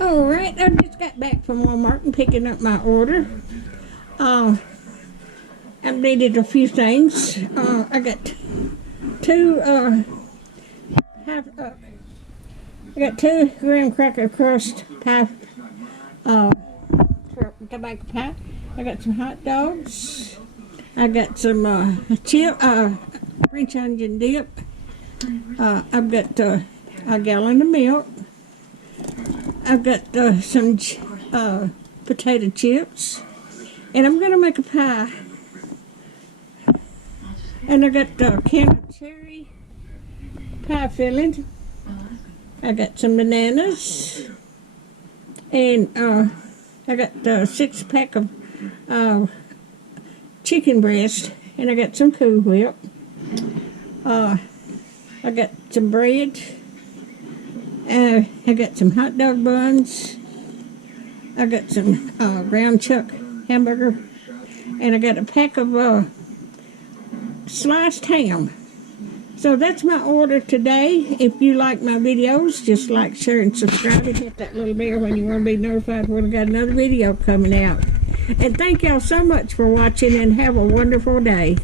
Alright, I just got back from Walmart and picking up my order. I needed a few things. I got two graham cracker crust pie, tobacco pie. I got some hot dogs. I got some French onion dip. I've got a gallon of milk. I've got some potato chips, and I'm going to make a pie. And I got a can of cherry pie filling. I got some bananas, and I got a 6-pack of chicken breast, and I got some Cool Whip. I got some bread. I got some hot dog buns. I got some ground chuck hamburger, and I got a pack of sliced ham. So that's my order today. If you like my videos, just like, share, and subscribe, and hit that little bell when you want to be notified when I got another video coming out. And thank y'all so much for watching, and have a wonderful day.